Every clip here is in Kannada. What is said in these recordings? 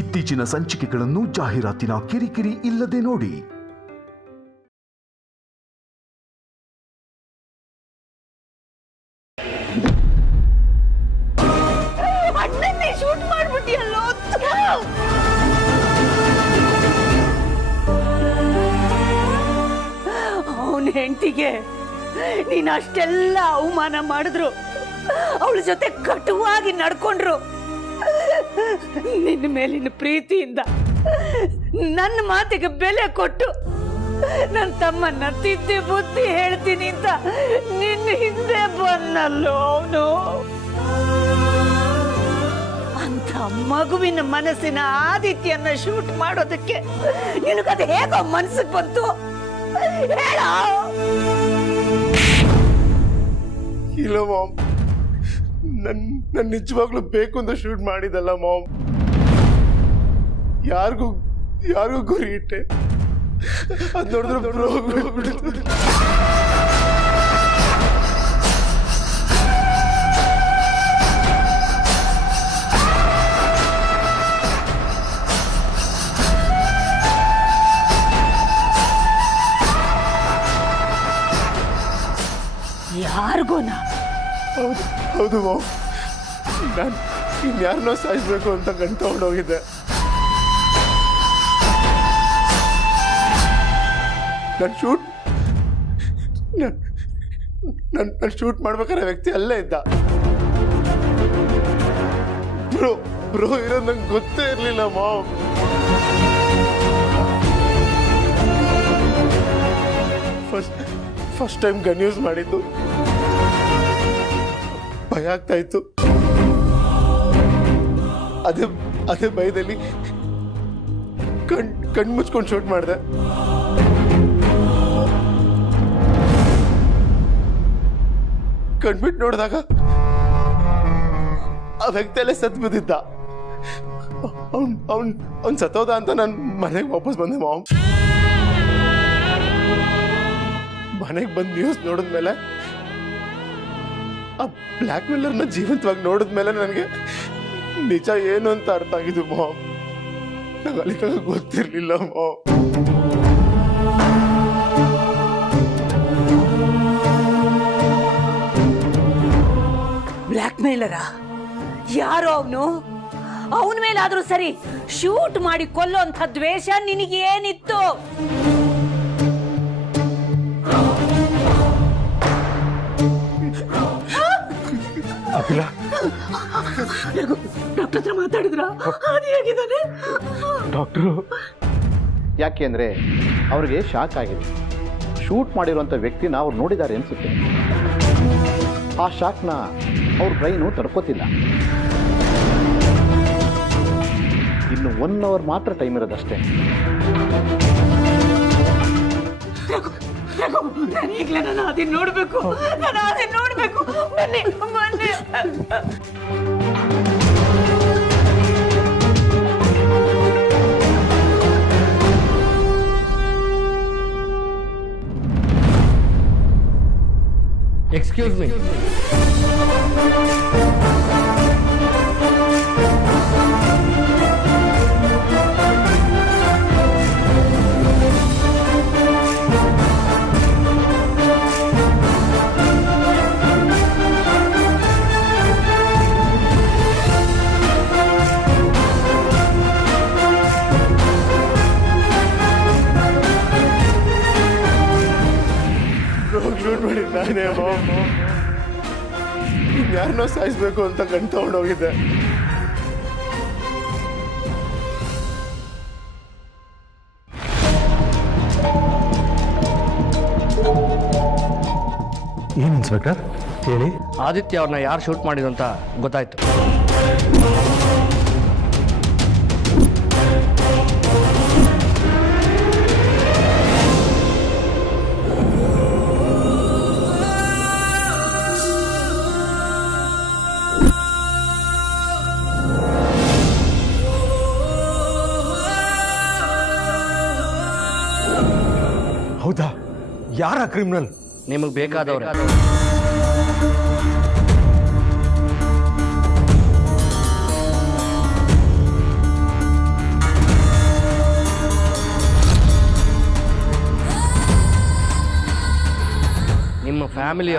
ಇತ್ತೀಚಿನ ಸಂಚಿಕೆಗಳನ್ನು ಜಾಹೀರಾತಿನ ಕಿರಿಕಿರಿ ಇಲ್ಲದೆ ನೋಡಿ. ಶೂಟ್ ಮಾಡ್ಬಿಟ್ಟಿಯಲ್ಲೋ. ಅವನ ಹೆಂಡತಿಗೆ ನೀನು ಅಷ್ಟೆಲ್ಲ ಅವಮಾನ ಮಾಡಿದ್ರು, ಅವಳ ಜೊತೆ ಕಟುವಾಗಿ ನಡ್ಕೊಂಡ್ರು. ನಿನ್ನ ಮೇಲಿನ ಪ್ರೀತಿಯಿಂದ ನನ್ನ ಮಾತಿಗೆ ಬೆಲೆ ಕೊಟ್ಟು ನನ್ನ ತಮ್ಮನ್ನ ತಿದ್ದಿ ಬುದ್ಧಿ ಹೇಳ್ತೀನಿ ಅಂತ ನಿನ್ನ ಹಿಂದೆ ಬಂದಲ್ಲೋ ಅವನು. ಅಂತ ಮಗುವಿನ ಮನಸ್ಸಿನ ಆದಿತ್ಯನ ಶೂಟ್ ಮಾಡೋದಕ್ಕೆ ನಿನಗದು ಹೇಗೋ ಮನಸ್ಸಿಗೆ ಬಂತು ಹೇಳ. ಇಲ್ಲ ಮಾಮ್, ನನ್ನ ನಿಜವಾಗ್ಲೂ ಬೇಕು ಅಂತ ಶೂಟ್ ಮಾಡಿದಲ್ಲ ಮಾಮ್. ಯಾರಿಗೂ ಗುರಿ ಇಟ್ಟೆ, ಅದು ನೋಡಿದ್ರೆ ಯಾರಿಗೋನಾ? ಹೌದು ಮಾಮ್, ನಾನು ಇನ್ಯಾರನ್ನೋ ಸಾಯಿಸ್ಬೇಕು ಅಂತ ಗಂಟು ತಗೊಂಡೋಗಿದ್ದೆ. ನಾನು ಶೂಟ್ ಮಾಡ್ಬೇಕಾದ್ರೆ ವ್ಯಕ್ತಿ ಅಲ್ಲೇ ಇದ್ದ. ಬ್ರೋ ಇರೋದು ನಂಗೆ ಗೊತ್ತೇ ಇರಲಿಲ್ಲ ma'am. First time gun use ಮಾಡಿದ್ದು, ಭಯ ಆಗ್ತಾ ಇತ್ತು. ಅದೇ ಭಯದಲ್ಲಿ ಕಣ್ ಮುಚ್ಕೊಂಡು ಶೂಟ್ ಮಾಡಿದೆ. ಕಣ್ಬಿಟ್ಟು ನೋಡಿದಾಗ ಆ ವ್ಯಕ್ತಿಯಲ್ಲೇ ಸತ್ ಬಿದ್ದಿದ್ದ. ಅವ್ನ್ ಸತ್ತೋದ ಅಂತ ನಾನು ಮನೆಗೆ ವಾಪಸ್ ಬಂದೆ ಮಾಮ್. ಮನೆಗೆ ಬಂದು ನ್ಯೂಸ್ ನೋಡಿದ್ಮೇಲೆ, ಆ ಬ್ಲ್ಯಾಕ್ ಮೇಲರ್ನ ಜೀವಂತವಾಗಿ ನೋಡಿದ್ಮೇಲೆ ನನಗೆ ನಿಜ ಏನು ಅಂತ ಅರ್ಥ ಆಗಿದ್ದು ಮಾಮ್. ನಂಗೆ ಅಲ್ಲಿ ಗೊತ್ತಿರಲಿಲ್ಲ ಮಾಮ್. ಬ್ಲ್ಯಾಕ್ ಮೇಲರ ಯಾರೋ ಅವನು? ಅವನ ಮೇಲಾದ್ರೂ ಸರಿ, ಶೂಟ್ ಮಾಡಿ ಕೊಲ್ಲೋ ಅಂತ ದ್ವೇಷ ನಿನಗೇನಿತ್ತು? ಡಾಕ್ಟರ್ ಹತ್ರ ಮಾತಾಡಿದ್ರ? ಹೇಗಿದ್ದಾನೆ ಡಾಕ್ಟ್ರು? ಯಾಕೆಂದ್ರೆ ಅವ್ರಿಗೆ ಶಾಕ್ ಆಗಿದೆ. ಶೂಟ್ ಮಾಡಿರುವಂಥ ವ್ಯಕ್ತಿನ ಅವ್ರು ನೋಡಿದ್ದಾರೆ ಅನ್ಸುತ್ತೆ. ಆ ಶಾಕ್ನ ಅವ್ರ ಬ್ರೈನು ತಡ್ಕೋತಿಲ್ಲ. ಇನ್ನು 1 ಅವರ್ ಮಾತ್ರ ಟೈಮ್ ಇರೋದಷ್ಟೇ. ಈಗಲೇ ನಾನು ಅದನ್ನ ನೋಡ್ಬೇಕು. ಬನ್ನಿ ಬನ್ನಿ. Excuse me. ಶೂಟ್ ಮಾಡಿ ನಾನೇ ಮಾಮ್. ಇನ್ಯಾರನ್ನೋ ಸಾಯಿಸ್ಬೇಕು ಅಂತ ಗಂಟು ತಗೊಂಡೋಗಿದ್ದೆ. ಏನು ಇನ್ಸ್ಪೆಕ್ಟರ್ ಹೇಳಿ? ಆದಿತ್ಯ ಅವ್ರನ್ನ ಯಾರು ಶೂಟ್ ಮಾಡಿದ್ರು ಅಂತ ಗೊತ್ತಾಯ್ತು. ಹೌದಾ? ಯಾರ ಕ್ರಿಮಿನಲ್? ನಿಮಗೆ ಬೇಕಾದವ್ರೆ. ಫ್ಯಾಮಿಲಿ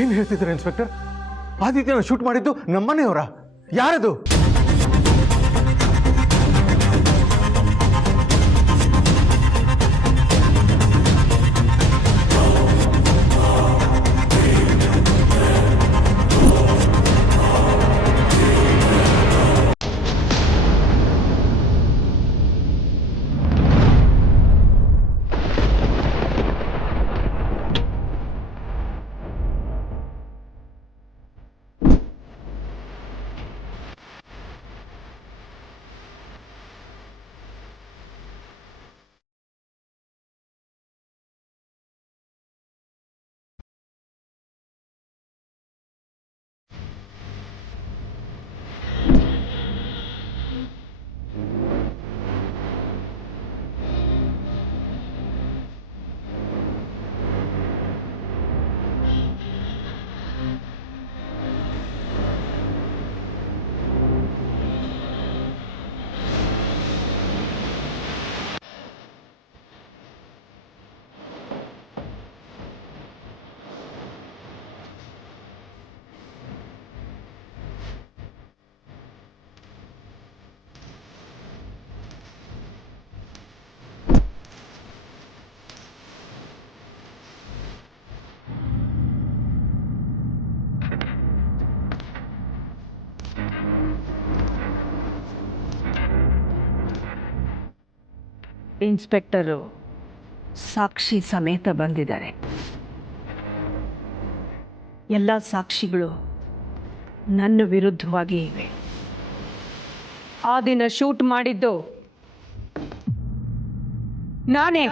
ಏನ್ ಹೇಳ್ತಿದ್ದಾರೆ ಇನ್ಸ್ಪೆಕ್ಟರ್? ಆದಿತ್ಯನ ಶೂಟ್ ಮಾಡಿದ್ದು ನಮ್ಮನೆಯವರ? ಯಾರದು? ಇನ್ಸ್ಪೆಕ್ಟರು ಸಾಕ್ಷಿ ಸಮೇತ ಬಂದಿದ್ದಾರೆ. ಎಲ್ಲ ಸಾಕ್ಷಿಗಳು ನನ್ನ ವಿರುದ್ಧವಾಗಿ ಇವೆ. ಆ ದಿನ ಶೂಟ್ ಮಾಡಿದ್ದು ನಾನೇ.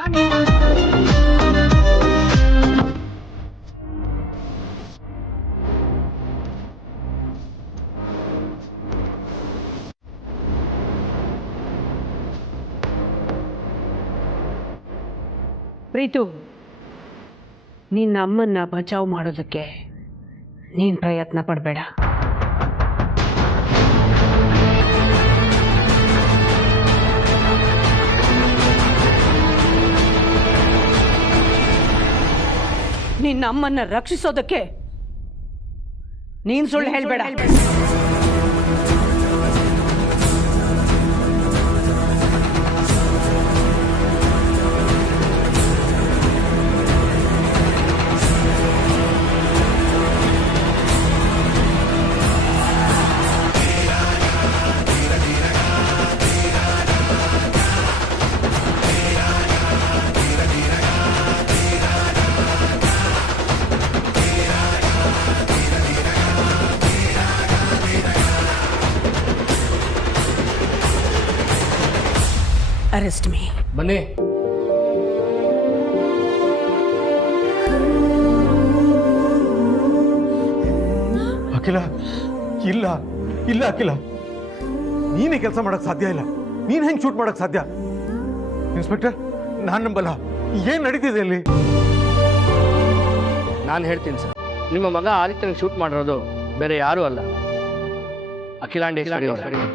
ಪ್ರೀತು, ನಿನ್ನ ಅಮ್ಮನ್ನ ಬಚಾವ್ ಮಾಡೋದಕ್ಕೆ ನೀನು ಪ್ರಯತ್ನ ಪಡಬೇಡ. ನಿನ್ನ ಅಮ್ಮನ್ನ ರಕ್ಷಿಸೋದಕ್ಕೆ ನೀನು ಸುಳ್ಳು ಹೇಳಬೇಡ. Arrest me. ಬನ್ನಿ. ಅಖಿಲ, ಇಲ್ಲ ಇಲ್ಲ ಅಖಿಲ, ನೀನೇ ಕೆಲಸ ಮಾಡಕ್ ಸಾಧ್ಯ ಇಲ್ಲ. ನೀನ್ ಹೆಂಗ್ ಶೂಟ್ ಮಾಡಕ್ ಸಾಧ್ಯ? ಇನ್ಸ್ಪೆಕ್ಟರ್, ನಾನ್ ನಂಬಲ್ಲ. ಏನ್ ನಡೀತಿದೆ ಅಲ್ಲಿ? ನಾನು ಹೇಳ್ತೀನಿ ಸರ್, ನಿಮ್ಮ ಮಗ ಆದಿತ್ಯನಿಗೆ ಶೂಟ್ ಮಾಡಿರೋದು ಬೇರೆ ಯಾರೂ ಅಲ್ಲ, ಅಖಿಲಾಂಡೇಶ್ವರಿ ಅವರು.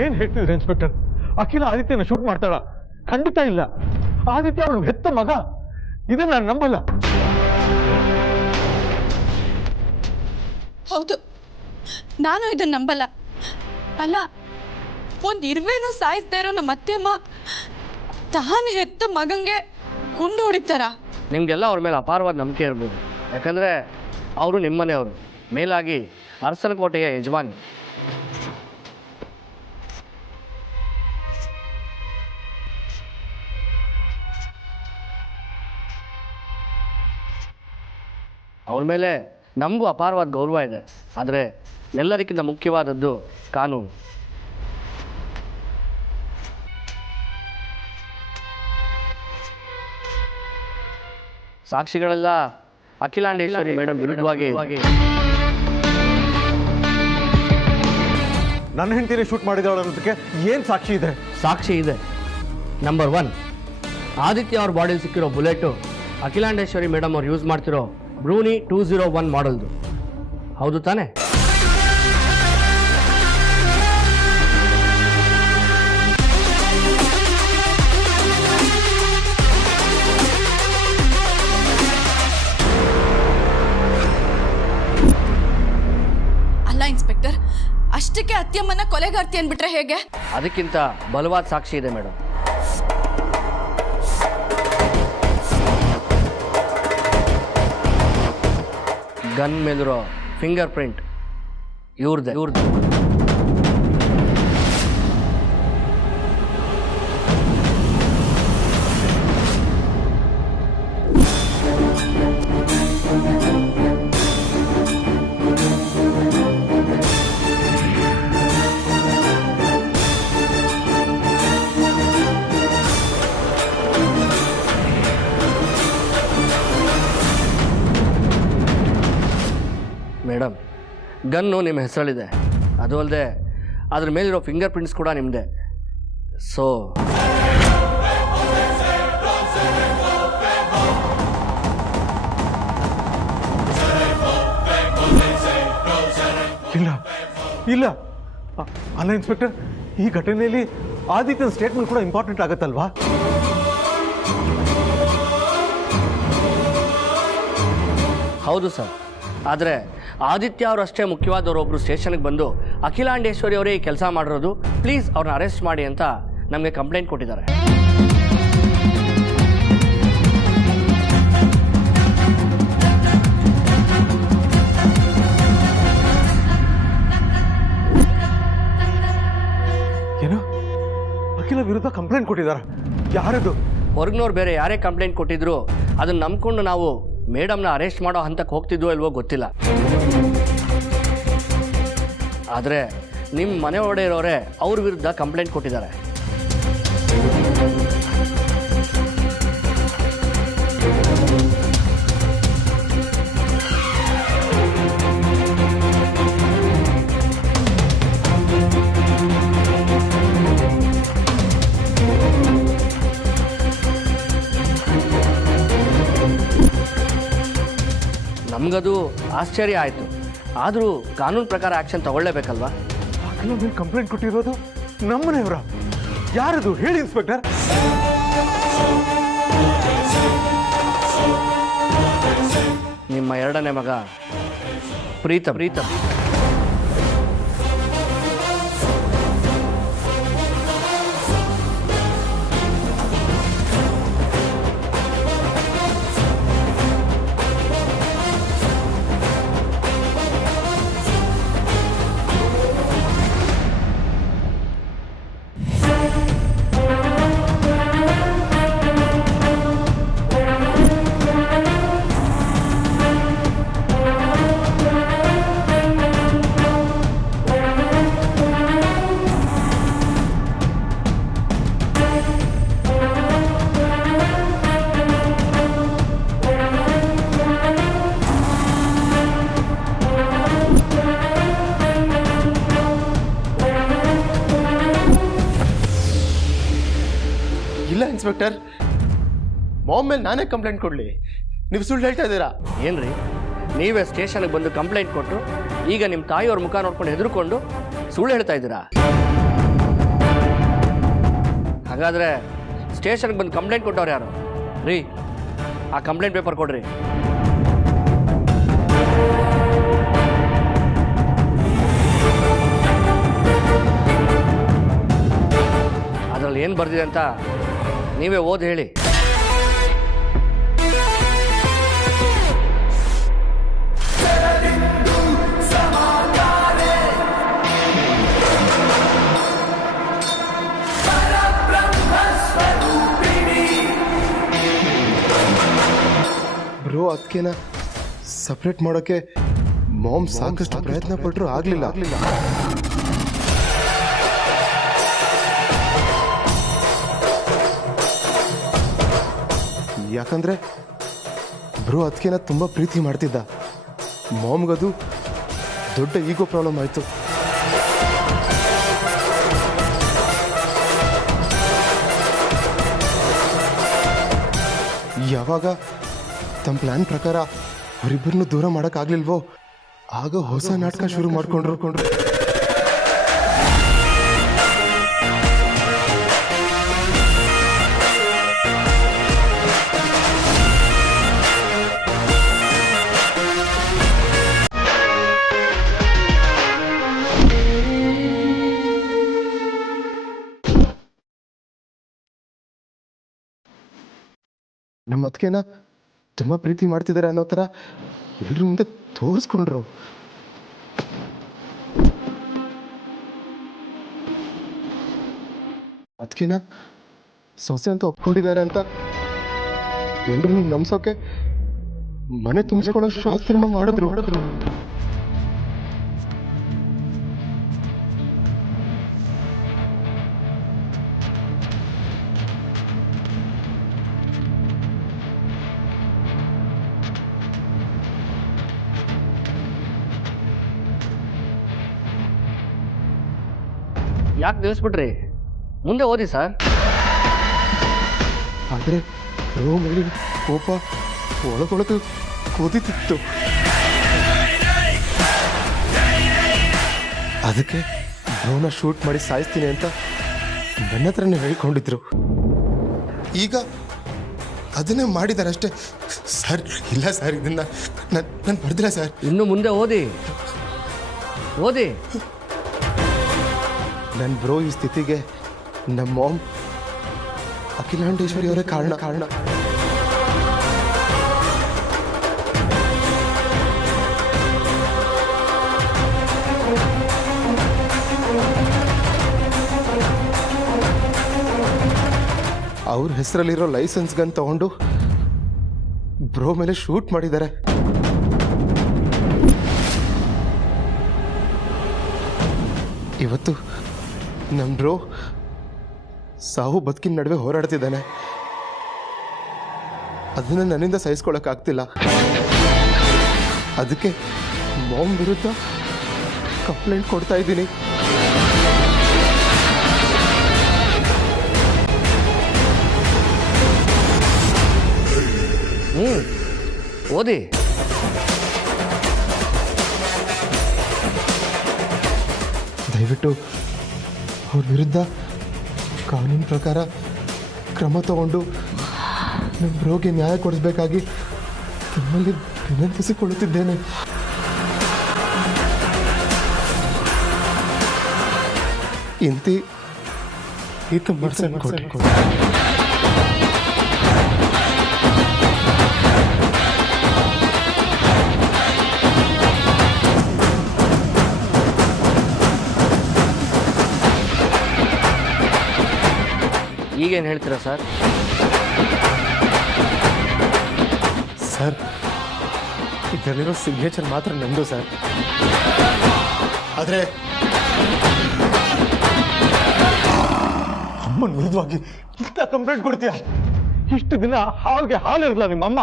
ಏನ್ ಹೇಳ್ತಿದ್ರೆ ಇನ್ಸ್ಪೆಕ್ಟರ್? ಅಖಿಲ ಆದಿತ್ಯನ ಶೂಟ್ ಮಾಡ್ತಾಳ? ಖಂಡಿತ ಇಲ್ಲ. ಆದಿತ್ಯ ಅವಳು ಹೆತ್ತ ಮಗ. ಇದನ್ನ ನಾನು ನಂಬಲ್ಲ. ಹೌದು, ನಾನು ಇದನ್ನ ನಂಬಲ್ಲ. ಅಲ್ಲ, ಒಂದು ಇರುವೆನೂ ಸಾಯಿಸ್ತಾ ಇರೋ ನಮ್ಮ ಅತ್ತೆಮ್ಮ ತಾನು ಹೆತ್ತ ಮಗಂಗೆ ಗುಂಡು ಹೊಡಿತಾರ? ನಿಮಗೆಲ್ಲ ಅವ್ರ ಮೇಲೆ ಅಪಾರವಾದ ನಂಬಿಕೆ ಇರ್ಬೋದು, ಯಾಕಂದರೆ ಅವರು ನಿಮ್ಮನೆಯವರು, ಮೇಲಾಗಿ ಅರಸನಕೋಟೆಯ ಯಜಮಾನಿ. ಅವಳ ಮೇಲೆ ನಮಗೂ ಅಪಾರವಾದ ಗೌರವ ಇದೆ. ಆದರೆ ಎಲ್ಲದಕ್ಕಿಂತ ಮುಖ್ಯವಾದದ್ದು ಕಾನೂನು. ಸಾಕ್ಷಿಗಳೆಲ್ಲ ಅಖಿಲಾಂಡೇಶ್ವರಿ ಮೇಡಮ್ ವಿರುದ್ಧವಾಗಿ ನನ್ನ ಹೆಂಡತಿನೇ ಶೂಟ್ ಮಾಡಿದವಳು ಅನ್ನೋದಕ್ಕೆ ಏನು ಸಾಕ್ಷಿ ಇದೆ? ಸಾಕ್ಷಿ ಇದೆ. ನಂಬರ್ 1, ಆದಿತ್ಯ ಅವ್ರ ಬಾಡಿಲಿ ಸಿಕ್ಕಿರೋ ಬುಲೆಟು ಅಖಿಲಾಂಡೇಶ್ವರಿ ಮೇಡಮ್ ಅವ್ರು ಯೂಸ್ ಮಾಡ್ತಿರೋ ಬ್ರೂನಿ 201 ಮಾಡಲ್ದು. ಹೌದು ತಾನೇ? ಅಲ್ಲ ಇನ್ಸ್ಪೆಕ್ಟರ್, ಅಷ್ಟಕ್ಕೆ ಅತ್ಯಮ್ಮನ ಕೊಲೆಗಾರ್ತಿ ಅಂದ್ಬಿಟ್ರೆ ಹೇಗೆ? ಅದಕ್ಕಿಂತ ಬಲವಾದ ಸಾಕ್ಷಿ ಇದೆ ಮೇಡಮ್. ಗನ್ ಮೇಲಿರೋ ಫಿಂಗರ್ ಪ್ರಿಂಟ್ ಇವ್ರದ್ದು. ಮೇಡಮ್, ಗನ್ನು ನಿಮ್ಮ ಹೆಸರಲ್ಲಿದೆ. ಅದು ಅಲ್ಲದೆ ಅದ್ರ ಮೇಲಿರೋ ಫಿಂಗರ್ ಪ್ರಿಂಟ್ಸ್ ಕೂಡ ನಿಮ್ಮದೇ. ಸೊ ಇಲ್ಲ ಇಲ್ಲ ಅಲ್ಲ ಇನ್ಸ್ಪೆಕ್ಟರ್, ಈ ಘಟನೆಯಲ್ಲಿ ಆದಿತ್ಯನ ಸ್ಟೇಟ್ಮೆಂಟ್ ಕೂಡ ಇಂಪಾರ್ಟೆಂಟ್ ಆಗತ್ತಲ್ವಾ? ಹೌದು ಸರ್, ಆದರೆ ಆದಿತ್ಯ ಅವರು ಅಷ್ಟೇ ಮುಖ್ಯವಾದವರೊಬ್ಬರು ಸ್ಟೇಷನ್ಗೆ ಬಂದು ಅಖಿಲಾಂಡೇಶ್ವರಿ ಅವರೇ ಈ ಕೆಲಸ ಮಾಡಿರೋದು, ಪ್ಲೀಸ್ ಅವ್ರನ್ನ ಅರೆಸ್ಟ್ ಮಾಡಿ ಅಂತ ನಮಗೆ ಕಂಪ್ಲೇಂಟ್ ಕೊಟ್ಟಿದ್ದಾರೆ. ಏನು, ಅಖಿಲ ವಿರುದ್ಧ ಕಂಪ್ಲೇಂಟ್ ಕೊಟ್ಟಿದ್ದಾರೆ? ಯಾರದು? ಹೊರಗಿನವ್ರು ಬೇರೆ ಯಾರೇ ಕಂಪ್ಲೇಂಟ್ ಕೊಟ್ಟಿದ್ರು ಅದನ್ನು ನಂಬ್ಕೊಂಡು ನಾವು ಮೇಡಮ್ನ ಅರೆಸ್ಟ್ ಮಾಡೋ ಹಂತಕ್ಕೆ ಹೋಗ್ತಿದ್ವೋ ಇಲ್ವೋ ಗೊತ್ತಿಲ್ಲ. ಆದರೆ ನಿಮ್ಮ ಮನೆ ಒಡೆ ಇರೋರೆ ಅವ್ರ ವಿರುದ್ಧ ಕಂಪ್ಲೇಂಟ್ ಕೊಟ್ಟಿದ್ದಾರೆ. ನಮಗದು ಆಶ್ಚರ್ಯ ಆಯಿತು. ಆದರೂ ಕಾನೂನು ಪ್ರಕಾರ ಆ್ಯಕ್ಷನ್ ತಗೊಳ್ಳೇಬೇಕಲ್ವಾ? ಅಖಿಲ ಮೇಲೆ ಕಂಪ್ಲೇಂಟ್ ಕೊಟ್ಟಿರೋದು ನಮ್ಮನೆಯವರ? ಯಾರದು ಹೇಳಿ ಇನ್ಸ್ಪೆಕ್ಟರ್. ನಿಮ್ಮ ಎರಡನೇ ಮಗ ಪ್ರೀತಮ್. ಇಲ್ಲ ಇನ್ಸ್ಪೆಕ್ಟರ್, ಮಾಮ್ ಮೇಲೆ ನಾನೇ ಕಂಪ್ಲೇಂಟ್ ಕೊಡಲಿ? ನೀವು ಸುಳ್ಳು ಹೇಳ್ತಾ ಇದ್ದೀರಾ? ಏನ್ರಿ, ನೀವೇ ಸ್ಟೇಷನ್ಗೆ ಬಂದು ಕಂಪ್ಲೇಂಟ್ ಕೊಟ್ಟು ಈಗ ನಿಮ್ಮ ತಾಯಿಯವ್ರ ಮುಖ ನೋಡ್ಕೊಂಡು ಹೆದರ್ಕೊಂಡು ಸುಳ್ಳು ಹೇಳ್ತಾ ಇದ್ದೀರಾ? ಹಾಗಾದರೆ ಸ್ಟೇಷನ್ಗೆ ಬಂದು ಕಂಪ್ಲೇಂಟ್ ಕೊಟ್ಟವ್ರು ಯಾರು? ರೀ, ಆ ಕಂಪ್ಲೇಂಟ್ ಪೇಪರ್ ಕೊಡ್ರಿ. ಅದರಲ್ಲಿ ಏನು ಬರ್ದಿದೆ ಅಂತ ನೀವೇ ಓದಿ ಹೇಳಿ. ಬ್ರೋ, ಅದಕ್ಕೇನ ಸಪ್ರೇಟ್ ಮಾಡೋಕೆ ಮಾಮ್ ಸಾಕಷ್ಟು ಪ್ರಯತ್ನ ಪಟ್ಟರು ಆಗ್ಲಿಲ್ಲ. ಯಾಕಂದ್ರೆ ಬ್ರೋ ಅದಕ್ಕೆ ತುಂಬಾ ಪ್ರೀತಿ ಮಾಡ್ತಿದ್ದ. ಮಾಮ್ಗದು ದೊಡ್ಡ ಈಗೋ ಪ್ರಾಬ್ಲಮ್ ಆಯ್ತು. ಯಾವಾಗ ತಮ್ಮ ಪ್ಲಾನ್ ಪ್ರಕಾರ ಅವರಿಬ್ಬರನ್ನು ದೂರ ಮಾಡೋಕ್ಕಾಗ್ಲಿಲ್ವೋ ಆಗ ಹೊಸ ನಾಟಕ ಶುರು ಮಾಡ್ಕೊಂಡ್ರು. ನಮ್ಮ ಅದಕ್ಕೆನ ತುಂಬಾ ಪ್ರೀತಿ ಮಾಡ್ತಿದ್ದಾರೆ ಅನ್ನೋ ಥರ ಎಲ್ರ ಮುಂದೆ ತೋರಿಸ್ಕೊಂಡ್ರು. ಅದಕ್ಕೆನ ಸೊಸೆ ಅಂತ ಒಪ್ಕೊಂಡಿದ್ದಾರೆ ಅಂತ ಎಲ್ರು ನಂಬ್ಸೋಕೆ ಮನೆ ತುಂಬಿಸ್ಕೊಳ್ಳೋ ಶಾಸ್ತ್ರನ ಮಾಡಿದ್ರು. ಯಾಕೆ ನಿಲ್ಲಿಸ್ಬಿಟ್ರಿ? ಮುಂದೆ ಓದಿ ಸರ್. ಆದರೆ ರೋಮಲ್ಲಿ ಕೋಪ ಒಳಗೊಳಗೆ ಕುದಿತಿತ್ತು. ಅದಕ್ಕೆ ಡ್ರೋನ ಶೂಟ್ ಮಾಡಿ ಸಾಯಿಸ್ತೀನಿ ಅಂತ ನನ್ನ ಹತ್ರನೇ ಹೇಳ್ಕೊಂಡಿದ್ರು. ಈಗ ಅದನ್ನೇ ಮಾಡಿದ್ದಾರೆ ಅಷ್ಟೇ ಸರ್. ಇಲ್ಲ ಸರ್, ಇದನ್ನ ನಾನು ಬರ್ದಿಲ್ಲ ಸರ್. ಇನ್ನು ಮುಂದೆ ಓದಿ. ನನ್ನ ಬ್ರೋ ಈ ಸ್ಥಿತಿಗೆ ನಮ್ಮ ಮಾಮ್ ಅಖಿಲಾಂಡೇಶ್ವರಿ ಅವರೇ ಕಾರಣ. ಅವ್ರ ಹೆಸರಲ್ಲಿರೋ ಲೈಸೆನ್ಸ್ ಗನ್ ತಗೊಂಡು ಬ್ರೋ ಮೇಲೆ ಶೂಟ್ ಮಾಡಿದ್ದಾರೆ. ಇವತ್ತು ನಮ್ಮ ಬ್ರೋ ಸಾವು ಬದುಕಿನ ನಡುವೆ ಹೋರಾಡ್ತಿದ್ದಾನೆ. ಅದನ್ನ ನನ್ನಿಂದ ಸಹಿಸ್ಕೊಳಕ್ಕಾಗ್ತಿಲ್ಲ. ಅದಕ್ಕೆ ಮಾಮ್ ವಿರುದ್ಧ ಕಂಪ್ಲೇಂಟ್ ಕೊಡ್ತಾ ಇದ್ದೀನಿ. ಓದಿ. ದಯವಿಟ್ಟು ಅವ್ರ ವಿರುದ್ಧ ಕಾನೂನು ಪ್ರಕಾರ ಕ್ರಮ ತಗೊಂಡು ನಮ್ಮ ಬ್ರೋಗೆ ನ್ಯಾಯ ಕೊಡಿಸ್ಬೇಕಾಗಿ ತಮ್ಮಲ್ಲಿ ವಿನಂತಿಸಿಕೊಳ್ಳುತ್ತಿದ್ದೇನೆ. ಇಂತಿ ಈತ ಮರ್ಸನ್ ಕೊಡಿ. ಈಗೇನು ಹೇಳ್ತೀರಾ ಸರ್? ಸರ್, ಇದರಲ್ಲಿರೋ ಸಿಗ್ನೇಚರ್ ಮಾತ್ರ ನಂದು ಸರ್. ಆದರೆ ಅಮ್ಮನ ವಿರುದ್ಧವಾಗಿ ಇಂಥ ಕಂಪ್ಲೇಂಟ್ ಕೊಡ್ತೀಯ? ಇಷ್ಟು ದಿನ ಹಾಲ್ಗೆ ಹಾಲಿರಲ್ಲ ನಿಮ್ಮಮ್ಮ.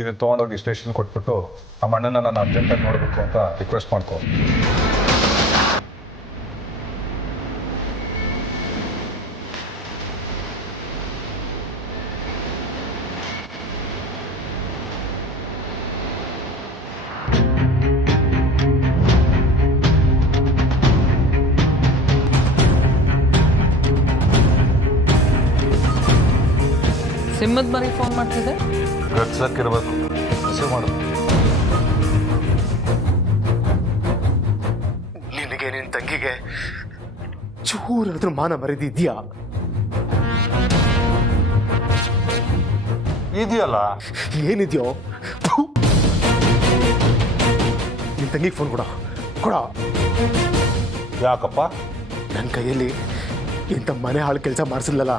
ಇದನ್ನು ತೊಗೊಂಡೋಗಿ ಸ್ಟೇಷನ್ ಕೊಟ್ಬಿಟ್ಟು ಆ ಅಣ್ಣನ ನಾನು ಅರ್ಜೆಂಟಾಗಿ ನೋಡಬೇಕು ಅಂತ ರಿಕ್ವೆಸ್ಟ್ ಮಾಡ್ಕೊ. ಸಿಮ್ಮದ್ ಮನೆಗೆ ಫೋನ್ ಮಾಡ್ತಿದ್ದೆ. ಗಡ್ಸಕ್ಕಿರ್ಬೇಕು. ರಿಸೀವ್ ಮಾಡು. ತಂಗಿಗೆ ಚೂರಾದ್ರೂ ಮಾನ ಮರೆದಿದ್ಯಾ? ಇದೆಯಲ್ಲ. ಏನಿದ್ಯೋ? ನಿನ್ ತಂಗಿಗೆ ಫೋನ್ ಕೊಡ. ಯಾಕಪ್ಪ? ನನ್ನ ಕೈಯಲ್ಲಿ ಇಂಥ ಮನೆ ಹಾಳು ಕೆಲಸ ಮಾಡಿಸಿದ್ಲಲ್ಲ,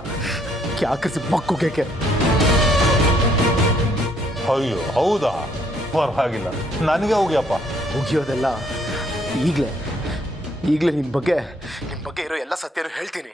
ಯಾಕರಿಸಿ ಮಕ್ಕೋಕೆ. ಅಯ್ಯೋ ಹೌದಾ? ಪರವಾಗಿಲ್ಲ, ನನಗೆ ಹೋಗ್ಯಪ್ಪ. ಮುಗಿಯೋದೆಲ್ಲ ಈಗಲೇ ನಿನ್ನ ಬಗ್ಗೆ ಇರೋ ಎಲ್ಲ ಸತ್ಯನೂ ಹೇಳ್ತೀನಿ.